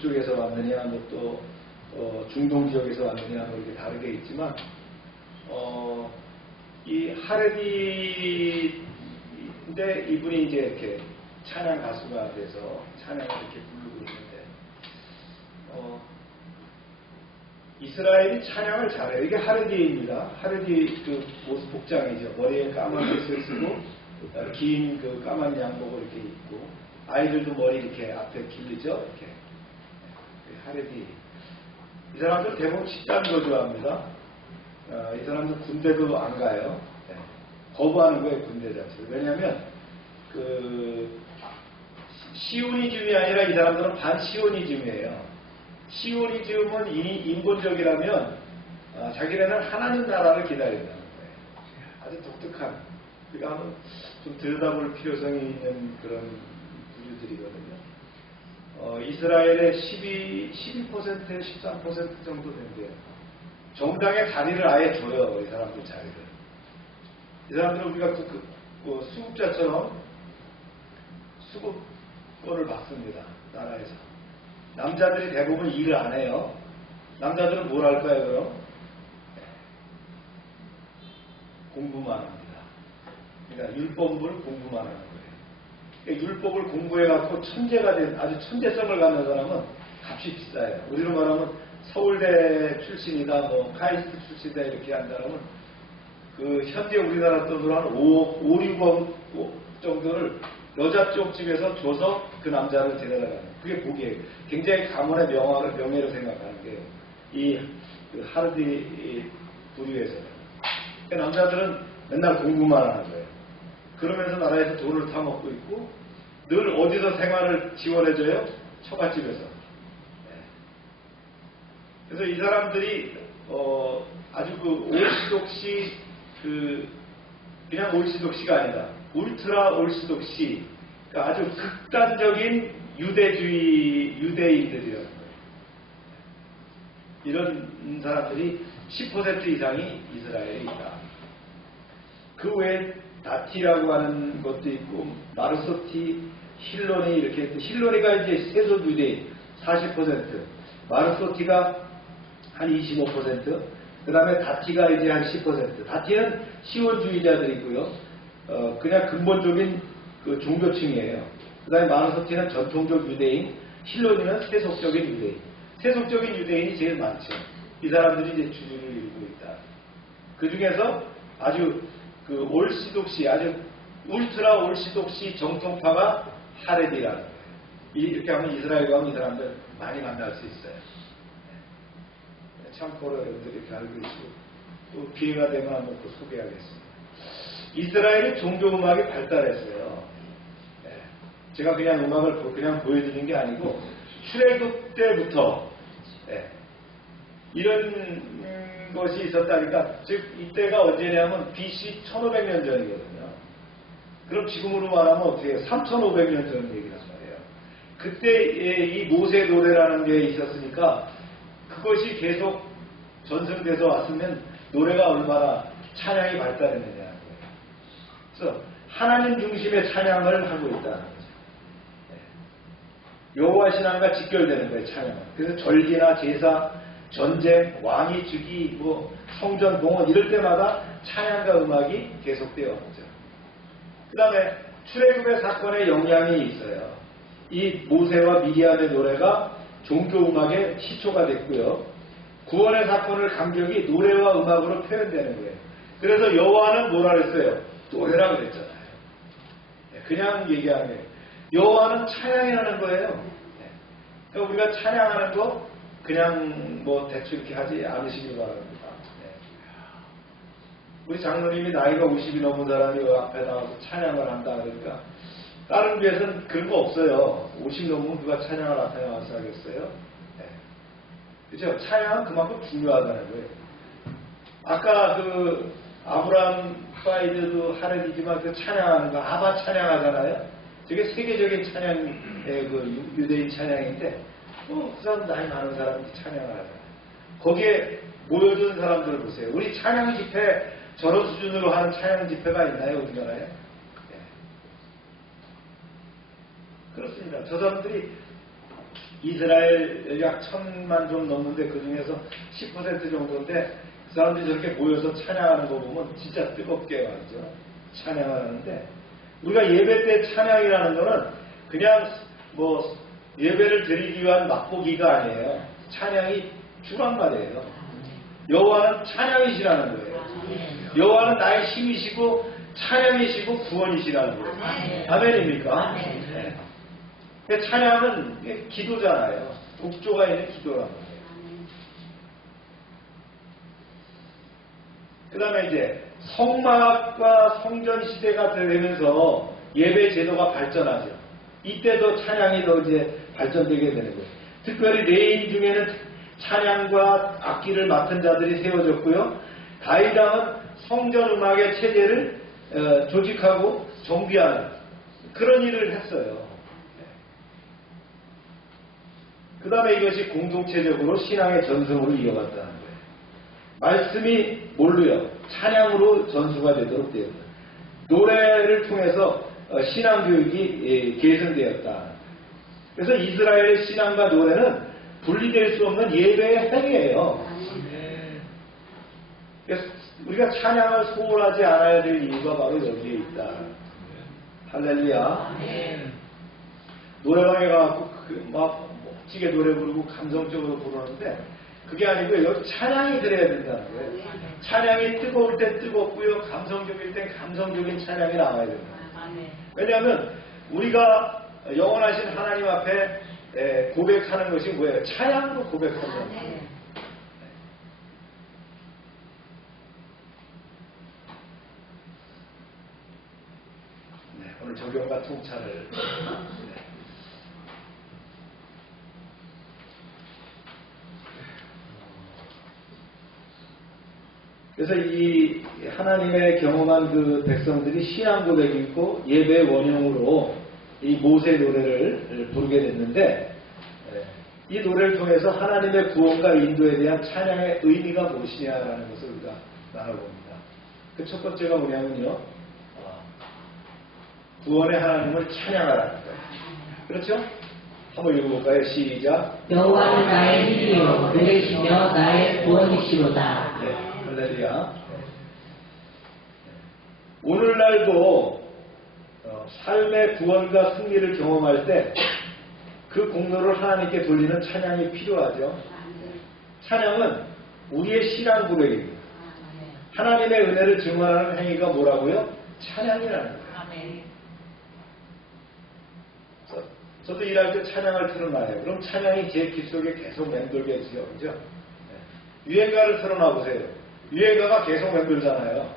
쪽에서 왔느냐, 뭐 또 중동 지역에서 왔느냐, 뭐 이렇게 다르게 있지만 이 하레디인데 이분이 이제 이렇게 찬양 가수가 돼서 찬양을 이렇게 부르고 있는데 이스라엘이 찬양을 잘해요. 이게 하레디입니다. 하레디 그 모습 복장이죠. 머리에 까만 옷을 쓰고 긴 그 까만 양복을 이렇게 입고 아이들도 머리 이렇게 앞에 길르죠. 이렇게 하레디. 이 사람들 대부분 집단도 좋아합니다. 이 사람들 군대도 안 가요. 네. 거부하는 거예요, 군대 자체를. 왜냐하면 그 시오니즘이 아니라 이 사람들은 반시오니즘이에요. 시오니즘은 인본적이라면 자기네는 하나님 나라를 기다린다는 거예요. 아주 독특한. 그러니까 한번 좀 들여다볼 필요성이 있는 그런 부류들이거든요. 이스라엘의 12%, 13% 정도 된대요. 정당의 자리를 아예 줘요. 이 사람들 자리를. 이 사람들은 우리가 수급자처럼 수급권을 받습니다. 나라에서. 남자들이 대부분 일을 안 해요. 남자들은 뭘 할까요, 그럼? 공부만 합니다. 그러니까 율법을 공부만 하는 거예요. 그러니까 율법을 공부해갖고 천재가 된, 아주 천재성을 갖는 사람은 값이 비싸요. 우리로 말하면 서울대 출신이다, 뭐 카이스트 출신이다 이렇게 한다면 그 현재 우리나라 돈으로 한 5, 6억 정도를 여자 쪽집에서 줘서 그 남자를 데려다가는 그게 복이에요. 굉장히 가문의 명예로 생각하는 게요. 그 하르디 부류에서는. 그 남자들은 맨날 공부만 하는 거예요. 그러면서 나라에서 돈을 타먹고 있고 늘 어디서 생활을 지원해줘요? 처갓집에서. 그래서 이 사람들이 아주 그 올시독시 그냥 올시독시가 아니다. 울트라 올시독시, 그러니까 아주 극단적인 유대인들이라는 거예요. 이런 사람들이 10% 이상이 이스라엘에 있다. 그 외에 다티라고 하는 것도 있고 마르소티, 힐로니 이렇게 힐로니가 이제 세속 유대인 40%, 마르소티가 한 25%, 그 다음에 다티가 이제 한 10%. 다티는 시원주의자들이고요. 그냥 근본적인 그 종교층이에요. 그 다음에 마르소티는 전통적 유대인, 힐로니는 세속적인 유대인. 세속적인 유대인이 제일 많죠. 이 사람들이 이제 주류를 이루고 있다. 그 중에서 아주 그 올시독시, 아주 울트라 올시독시 정통파가 하레디라는 거예요. 이렇게 하면 이스라엘 가면 이 사람들 많이 만날 수 있어요. 참고로 여러분들이 이렇게 알고 계시고 또 기회가 되면 한번 또 소개하겠습니다. 이스라엘의 종교음악이 발달했어요. 제가 그냥 음악을 그냥 보여드리는 게 아니고 출애굽 때부터 이런 것이 있었다니까. 즉 이때가 언제냐면 BC 1500년 전이거든요. 그럼 지금으로 말하면 어떻게 해요? 3500년 전 얘기란 말이에요. 그때 이 모세 노래라는 게 있었으니까 그것이 계속 전승돼서 왔으면 노래가 얼마나 찬양이 발달했느냐는 거예요. 그래서 하나님 중심의 찬양을 하고 있다는 거죠. 여호와 신앙과 직결되는 거예요, 찬양은. 그래서 절기나 제사, 전쟁, 왕위 즉위, 뭐 성전 봉헌 이럴 때마다 찬양과 음악이 계속되어 오죠. 그 다음에 출애굽의 사건에 영향이 있어요. 이 모세와 미리암의 노래가 종교 음악의 시초가 됐고요. 구원의 사건을 감격이 노래와 음악으로 표현되는 거예요. 그래서 여호와는 뭐라 그랬어요? 노래라고 그랬잖아요. 그냥 얘기하는 거예요. 여호와는 찬양이라는 거예요. 그러니까 우리가 찬양하는 거 그냥 뭐 대충 이렇게 하지 않으시길 바랍니다. 우리 장로님이 나이가 50이 넘은 사람이 앞에 나와서 찬양을 한다 그러니까 다른 교회에서는 그런 거 없어요. 50 넘으면 누가 찬양을 앞에 나와서 하겠어요? 그렇죠? 찬양은 그만큼 중요하다는 거예요. 아까 그 아브라함 파이드도 하레디지만 그 찬양하는 거 아바 찬양하잖아요. 저게 세계적인 찬양의 그 유대인 찬양인데 그 사람 나이 많은 사람이 찬양을 하잖아요. 거기에 모여든 사람들을 보세요. 우리 찬양 집회 저런 수준으로 하는 찬양 집회가 있나요? 우리나라에? 그렇습니다. 저 사람들이 이스라엘 약 1000만 좀 넘는데 그 중에서 10% 정도인데 그 사람들이 저렇게 모여서 찬양하는 거 보면 진짜 뜨겁게 말이죠. 찬양을 하는데 우리가 예배 때 찬양이라는 거는 그냥 뭐 예배를 드리기 위한 맛보기가 아니에요. 찬양이 주란 말이에요. 여호와는 찬양이시라는 거예요. 여호와는 나의 힘이시고 찬양이시고 구원이시라는 거예요. 아멘입니까? 네. 찬양은 기도잖아요. 독조가 있는 기도라는 거예요. 그 다음에 이제 성막과 성전 시대가 되면서 예배 제도가 발전하죠. 이때도 찬양이 더 이제 발전되게 되는 거예요. 특별히 레인 중에는 찬양과 악기를 맡은 자들이 세워졌고요. 가이당은 성전 음악의 체제를 조직하고 정비하는 그런 일을 했어요. 그 다음에 이것이 공동체적으로 신앙의 전승으로 이어갔다는 거예요. 말씀이 뭘로요? 찬양으로 전수가 되도록 되었다. 노래를 통해서 신앙교육이 계승되었다. 그래서 이스라엘의 신앙과 노래는 분리될 수 없는 예배의 행위예요. 그래서 우리가 찬양을 소홀하지 않아야 될 이유가 바로 여기에 있다. 할렐루야. 노래방에 가서 막 멋지게 노래 부르고 감성적으로 부르는데 그게 아니고요. 여기 찬양이 들어야 된다는 거예요. 찬양이 뜨거울 때 뜨겁고요. 감성적일 때 감성적인 찬양이 나와야 됩니다. 왜냐하면 우리가 영원하신 하나님 앞에 고백하는 것이 뭐예요? 찬양으로 고백하는 거예요. 네, 오늘 적용과 통찰을. 네. 그래서 이 하나님의 경험한 그 백성들이 신앙 고백이 있고 예배 원형으로 이 모세 노래를 부르게 됐는데, 이 노래를 통해서 하나님의 구원과 인도에 대한 찬양의 의미가 무엇이냐라는 것을 우리가 나눠봅니다. 그 첫 번째가 뭐냐면요, 구원의 하나님을 찬양하라는 거예요. 그렇죠? 한번 읽어볼까요? 시작. 여호와는 나의 힘이요 노래시며 나의 구원이시로다. 네, 할렐루야. 오늘날도 삶의 구원과 승리를 경험할 때 그 공로를 하나님께 돌리는 찬양이 필요하죠. 찬양은 우리의 신앙 고백입니다. 하나님의 은혜를 증언하는 행위가 뭐라고요? 찬양이라는 거예요. 저도 일할 때 찬양을 틀어놔요. 그럼 찬양이 제 귀 속에 계속 맴돌게 되죠. 그죠? 유행가를 틀어놔 보세요. 유행가가 계속 맴돌잖아요.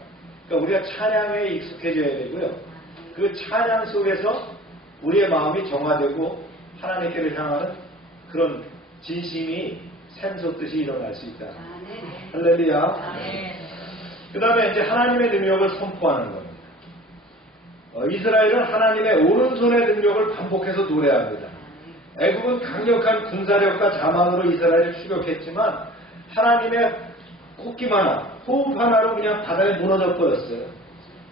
그러니까 우리가 찬양에 익숙해져야 되고요. 그 찬양 속에서 우리의 마음이 정화되고 하나님께를 향하는 그런 진심이 샘솟듯이 일어날 수 있다. 할렐루야. 그 다음에 이제 하나님의 능력을 선포하는 겁니다. 이스라엘은 하나님의 오른손의 능력을 반복해서 노래합니다. 애국은 강력한 군사력과 자만으로 이스라엘을 추격했지만 하나님의 콧김 하나, 호흡 하나로 그냥 바다에 무너져 버렸어요.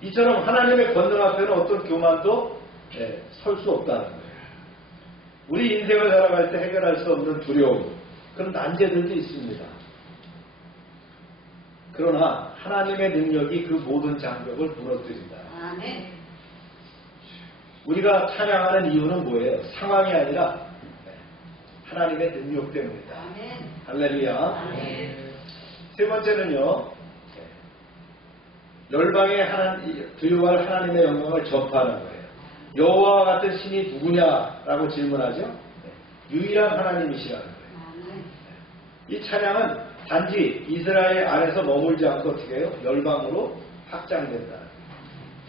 이처럼 하나님의 권능 앞에는 어떤 교만도 설 수 없다는 거예요. 우리 인생을 살아갈 때 해결할 수 없는 두려움, 그런 난제들도 있습니다. 그러나 하나님의 능력이 그 모든 장벽을 무너뜨린다. 우리가 찬양하는 이유는 뭐예요? 상황이 아니라 하나님의 능력 때문이다. 할렐루야. 세 번째는요, 열방의 부유할 하나님의 영광을 전파하는 거예요. 여호와와 같은 신이 누구냐라고 질문하죠. 유일한 하나님이시라는 거예요. 이 찬양은 단지 이스라엘 안에서 머물지 않고 어떻게 해요? 열방으로 확장된다.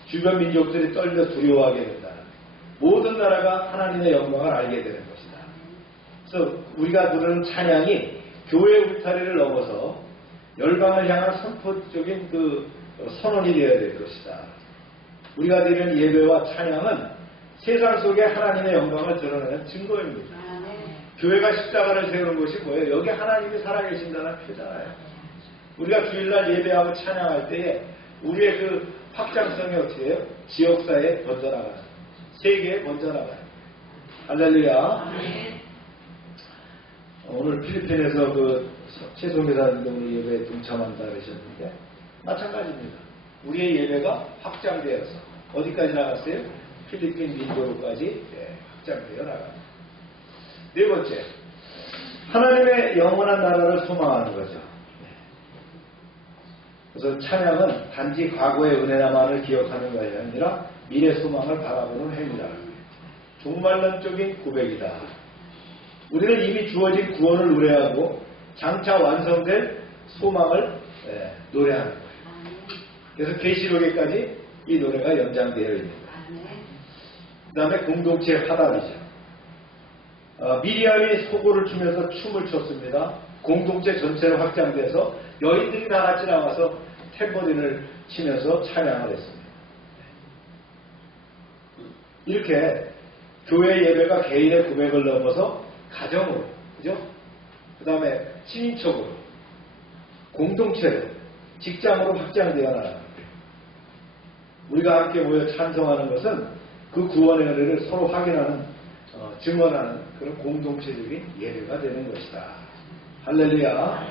주변 민족들이 떨려 두려워하게 된다. 모든 나라가 하나님의 영광을 알게 되는 것이다. 그래서 우리가 부르는 찬양이 교회 울타리를 넘어서 열방을 향한 선포적인 그 선언이 되어야 될 것이다. 우리가 드리는 예배와 찬양은 세상 속에 하나님의 영광을 드러내는 증거입니다. 교회가 십자가를 세우는 것이 뭐예요? 여기 하나님이 살아계신다는 표잖아요. 우리가 주일날 예배하고 찬양할 때에 우리의 그 확장성이 어떻게 해요? 지역사회에 번져나가는, 세계에 번져나가는. 할렐루야. 오늘 필리핀에서 그 최송교사님도 오늘 예배에 동참한다 그러셨는데 마찬가지입니다. 우리의 예배가 확장되어서 어디까지 나갔어요? 필리핀 민도로까지 확장되어 나갑니다. 네 번째, 하나님의 영원한 나라를 소망하는 거죠. 그래서 찬양은 단지 과거의 은혜나만을 기억하는 것이 아니라 미래 소망을 바라보는 행위다. 종말론적인 고백이다. 우리는 이미 주어진 구원을 노래하고 장차 완성될 소망을 노래하는 거예요. 그래서 계시록에까지 이 노래가 연장되어 있는 거예요. 그 다음에 공동체 화답이죠. 미리암이 소고를 추면서 춤을 췄습니다. 공동체 전체로 확장돼서 여인들이 나같이 나와서 탬버린을 치면서 찬양을 했습니다. 이렇게 교회 예배가 개인의 고백을 넘어서 가정으로, 그죠? 그 다음에 친인척으로, 공동체로, 직장으로 확장되어 나갑니다. 우리가 함께 모여 찬송하는 것은 그 구원의 은혜를 서로 확인하는, 증언하는 그런 공동체적인 예배가 되는 것이다. 할렐루야.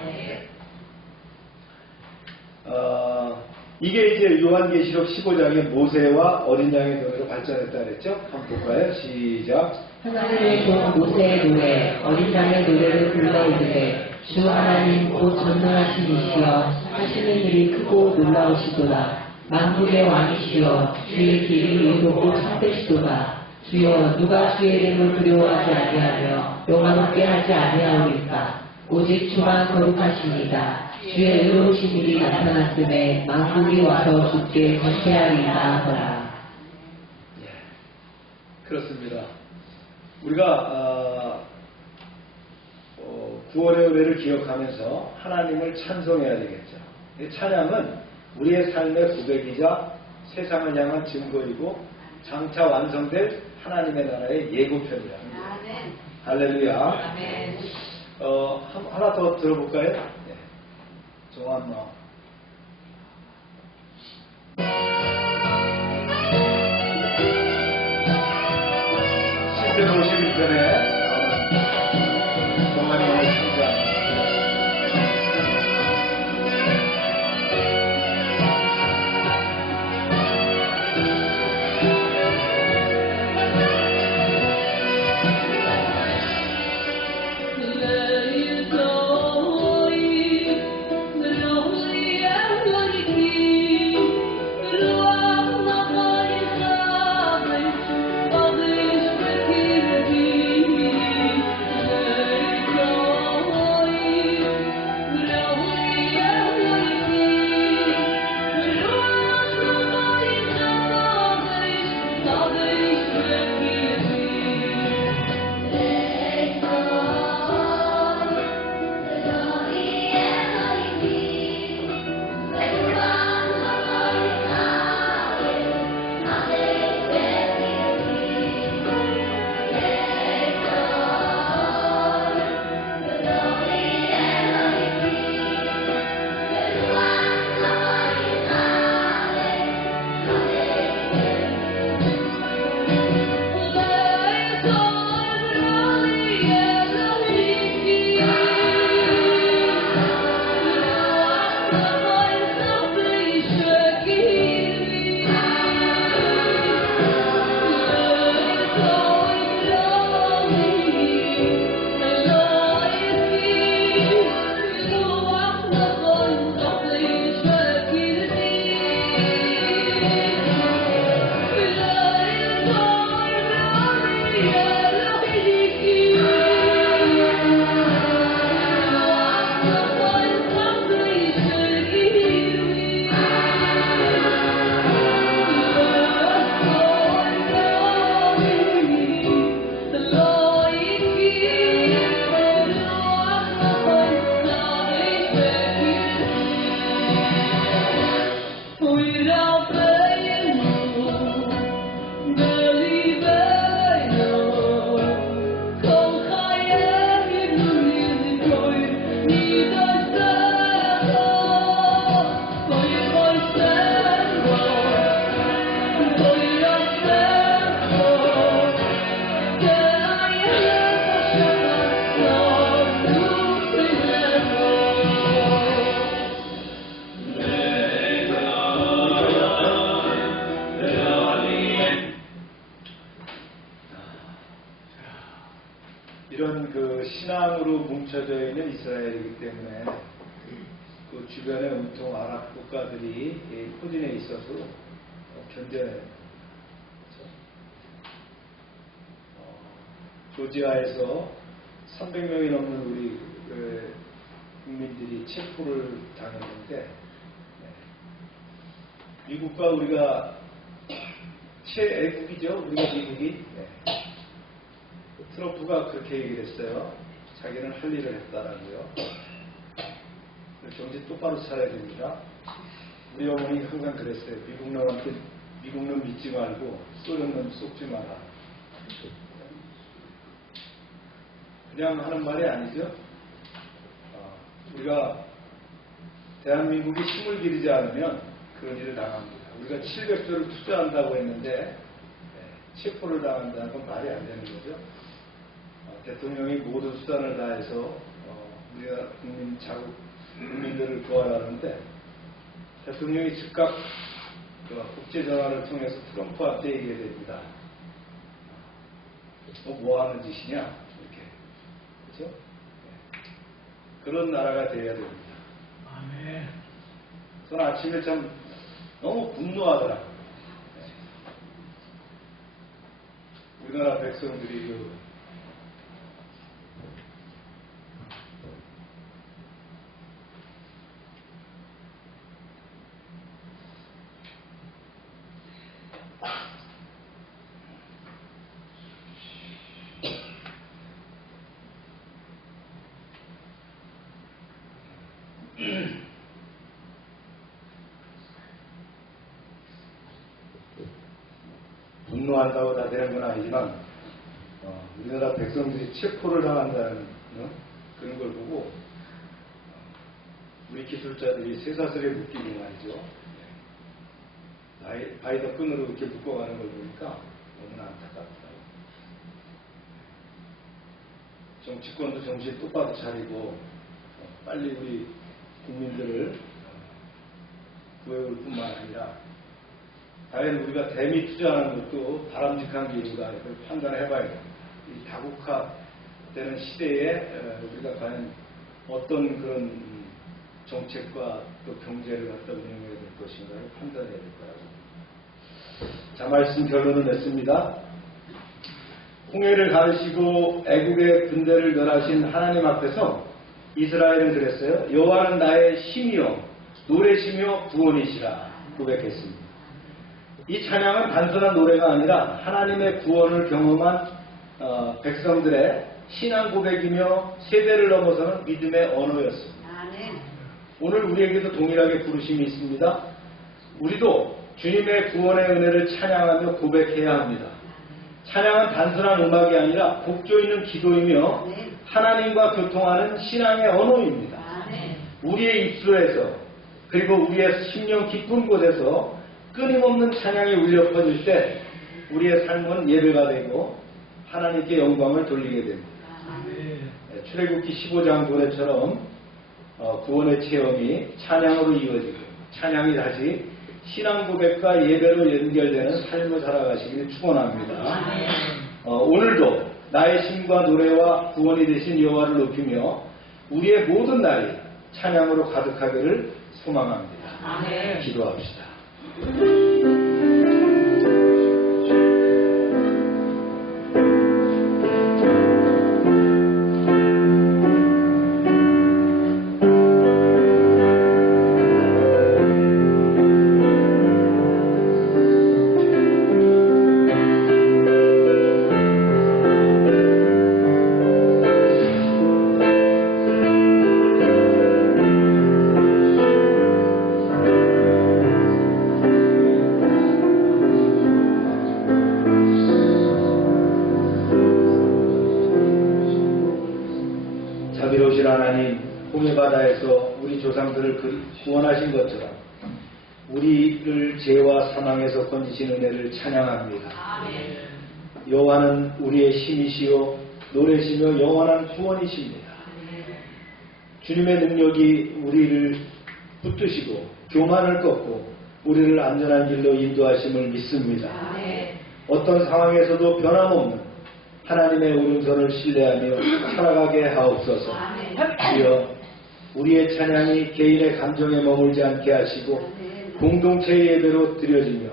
이게 이제 요한계시록 15장의 모세와 어린 양의 노래로 발전했다 그랬죠? 한번 볼까요? 시작. 하나님의 종 모세의 노래, 어린 양의 노래를 불러 이르되 주 하나님 곧 전능하신 이시여 하시는 일이 크고 놀라우시도다. 만국의 왕이시여 주의 길이 의롭고 참되시도다. 주여 누가 주의 이름을 두려워하지 아니하며 영화롭게 하지 아니하오리까. 오직 주만 거룩하시니이다. 주의 의로우신 일이 나타났음에 만국이 와서 주께 전폐하리이다 하더라. 그렇습니다. 우리가 구원의 은혜를 기억하면서 하나님을 찬송해야 되겠죠. 이 찬양은 우리의 삶의 고백이자 세상을 향한 증거이고 장차 완성될 하나님의 나라의 예고편이다. 할렐루야. 하나 더 들어볼까요? 네. 정한마. 51편에 정한마의 창작. 이런 그 신앙으로 뭉쳐져 있는 이스라엘이기 때문에 그 주변의 온통 아랍 국가들이 포진해 있어서 견뎌내요. 조지아에서 300명이 넘는 우리 국민들이 체포를 당했는데 미국과 우리가 최애국이죠. 우리가 미국이. 트럼프가 그렇게 얘기를 했어요. 자기는 할 일을 했다라고요. 정신 똑바로 차려야 됩니다. 우리 어머니 항상 그랬어요. 미국 놈한테 미국 놈 믿지 말고 소련 놈 속지 마라. 그냥 하는 말이 아니죠. 우리가 대한민국이 힘을 기르지 않으면 그런 일을 당합니다. 우리가 700조를 투자한다고 했는데 체포를 당한다는 건 말이 안 되는 거죠. 대통령이 모든 수단을 다해서 우리가 국민들을 도와라는데 대통령이 즉각 국제전화를 통해서 트럼프한테 얘기해야 됩니다. 뭐 하는 짓이냐 이렇게. 그렇죠? 그런 나라가 되어야 됩니다. 저는 아침에 참 너무 분노하더라고요. 우리나라 백성들이 분노한다고 다 되는 건 아니지만 우리나라 백성들이 체포를 당한다는 그런 걸 보고 우리 기술자들이 쇠사슬에 묶이고 말이죠. 바이더 끈으로 이렇게 묶어가는 걸 보니까 너무나 안타깝더라고요. 정치권도 정신 똑바로 차리고 빨리 우리 국민들을 구해올 뿐만 아니라 과연 우리가 대미 투자하는 것도 바람직한 길인가 이걸 판단해봐야 돼요. 이 다국화되는 시대에 우리가 과연 어떤 그런 정책과 또 경제를 갖다 운영해야 될 것인가를 판단해야 될 거라고. 자, 말씀 결론을 냈습니다. 홍해를 가르시고 애국의 군대를 멸하신 하나님 앞에서 이스라엘은 그랬어요. 여호와는 나의 힘이요 노래시며 구원이시라 고백했습니다. 이 찬양은 단순한 노래가 아니라 하나님의 구원을 경험한 백성들의 신앙 고백이며 세대를 넘어서는 믿음의 언어였습니다. 오늘 우리에게도 동일하게 부르심이 있습니다. 우리도 주님의 구원의 은혜를 찬양하며 고백해야 합니다. 찬양은 단순한 음악이 아니라 곡조 있는 기도이며 하나님과 교통하는 신앙의 언어입니다. 우리의 입술에서 그리고 우리의 심령 깊은 곳에서 끊임없는 찬양이 울려 퍼질 때 우리의 삶은 예배가 되고 하나님께 영광을 돌리게 됩니다. 출애굽기 15장 노래처럼 구원의 체험이 찬양으로 이어지고 찬양이 다시 신앙 고백과 예배로 연결되는 삶을 살아가시길 축원합니다. 오늘도 나의 힘과 노래와 구원이 되신 여호와를 높이며 우리의 모든 날이 찬양으로 가득하기를 소망합니다. 기도합시다. 자비로우신 하나님, 홍해바다에서 우리 조상들을 구원하신 것처럼 우리를 죄와 사망에서 건지신 은혜를 찬양합니다. 여호와는 우리의 힘이시요 노래시며 영원한 구원이십니다. 주님의 능력이 우리를 붙드시고 교만을 꺾고 우리를 안전한 길로 인도하심을 믿습니다. 어떤 상황에서도 변함없는 하나님의 오른손을 신뢰하며 살아가게 하옵소서. 주여, 우리의 찬양이 개인의 감정에 머물지 않게 하시고 공동체의 예배로 드려지며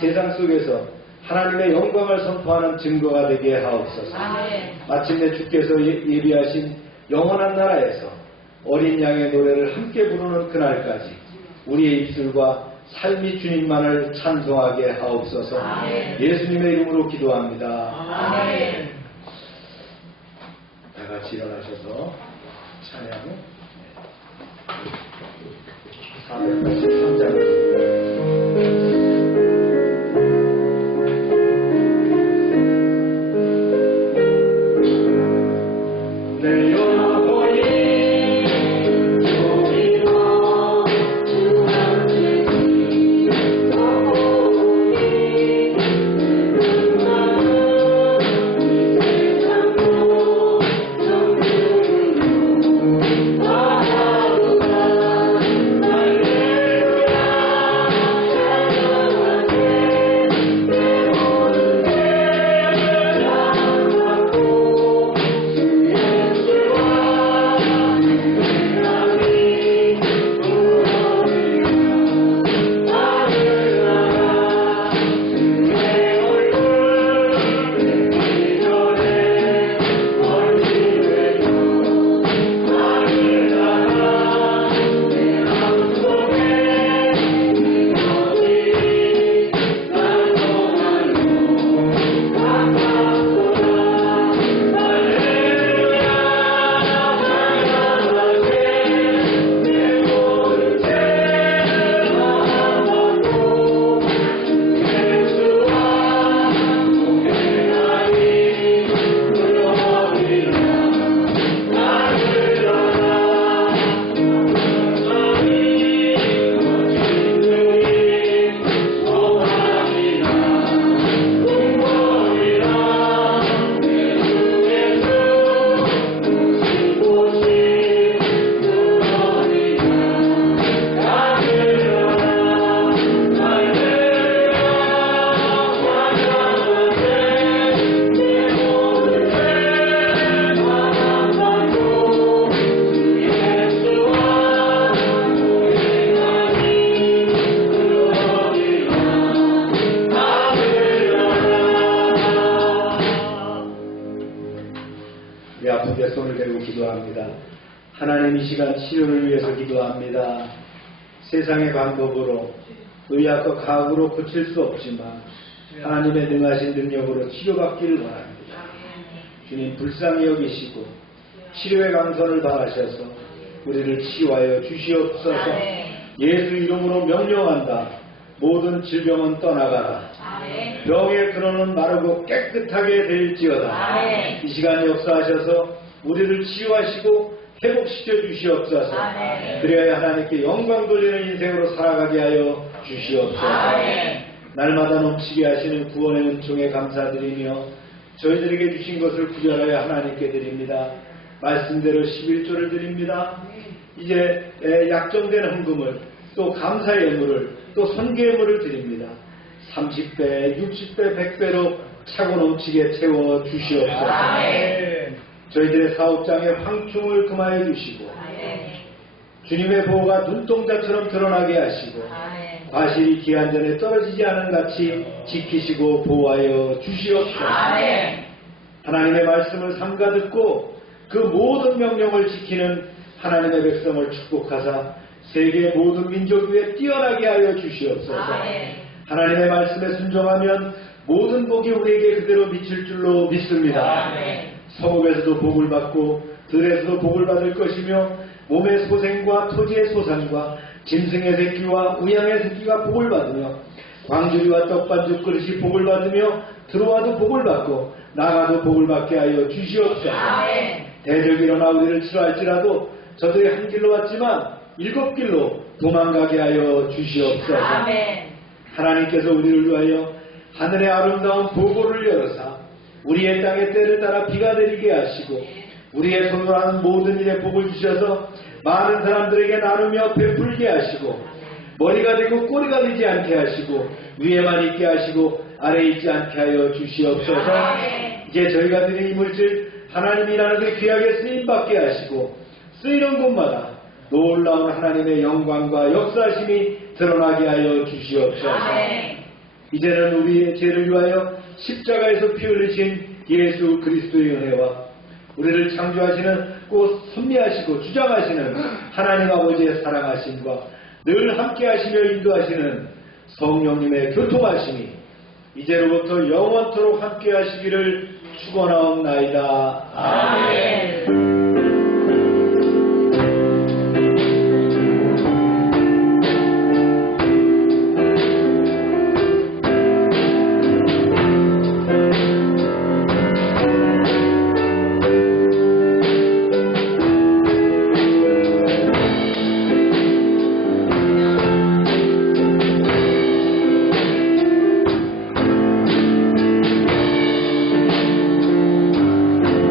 세상 속에서 하나님의 영광을 선포하는 증거가 되게 하옵소서. 마침내 주께서 예비하신 영원한 나라에서 어린 양의 노래를 함께 부르는 그날까지 우리의 입술과 삶이 주님만을 찬송하게 하옵소서. 예수님의 이름으로 기도합니다. 다 같이 일어나셔서 찬양 483장 Hallelujah. 하나님 이 시간 치료를 위해서 기도합니다. 세상의 방법으로 의학과 과학으로 고칠 수 없지만 하나님의 능하신 능력으로 치료받기를 원합니다. 주님 불쌍히 여기시고 치료의 강선을 바라셔서 우리를 치유하여 주시옵소서. 예수 이름으로 명령한다. 모든 질병은 떠나가라. 병의 근원은 마르고 깨끗하게 될지어다. 이 시간 역사하셔서 우리를 치유하시고 회복시켜 주시옵소서. 그래야 하나님께 영광 돌리는 인생으로 살아가게 하여 주시옵소서. 날마다 넘치게 하시는 구원의 은총에 감사드리며 저희들에게 주신 것을 구별하여 하나님께 드립니다. 말씀대로 11조를 드립니다. 이제 약정된 헌금을 또 감사의 예물을 또 선계예물을 드립니다. 30배, 60배, 100배로 차고 넘치게 채워 주시옵소서. 저희들의 사업장에 황충을 금하여 주시고 주님의 보호가 눈동자처럼 드러나게 하시고 과실이 기한 전에 떨어지지 않은 같이 지키시고 보호하여 주시옵소서. 하나님의 말씀을 삼가 듣고 그 모든 명령을 지키는 하나님의 백성을 축복하사 세계 모든 민족 위에 뛰어나게 하여 주시옵소서. 하나님의 말씀에 순종하면 모든 복이 우리에게 그대로 미칠 줄로 믿습니다. 성읍에서도 복을 받고 들에서도 복을 받을 것이며 몸의 소생과 토지의 소산과 짐승의 새끼와 우양의 새끼가 복을 받으며 광주리와 떡반죽 그릇이 복을 받으며 들어와도 복을 받고 나가도 복을 받게 하여 주시옵소서. 대적이 일어나 우리를 치료할지라도 저들이 한 길로 왔지만 7길로 도망가게 하여 주시옵소서. 하나님께서 우리를 위하여 하늘의 아름다운 보고를 열어사 우리의 땅의 때를 따라 비가 내리게 하시고 우리의 손으로 하는 모든 일에 복을 주셔서 많은 사람들에게 나누며 베풀게 하시고 머리가 되고 꼬리가 되지 않게 하시고 위에만 있게 하시고 아래에 있지 않게 하여 주시옵소서. 이제 저희가 드린 이 물질 하나님이라는 그 귀하게 쓰임받게 하시고 쓰이는 곳마다 놀라운 하나님의 영광과 역사심이 드러나게 하여 주시옵소서. 이제는 우리의 죄를 위하여 십자가에서 피 흘리신 예수 그리스도의 은혜와 우리를 창조하시는 곧 섭리하시고 주장하시는 하나님 아버지의 사랑하심과 늘 함께하시며 인도하시는 성령님의 교통하심이 이제로부터 영원토록 함께하시기를 축원하옵나이다. 아멘.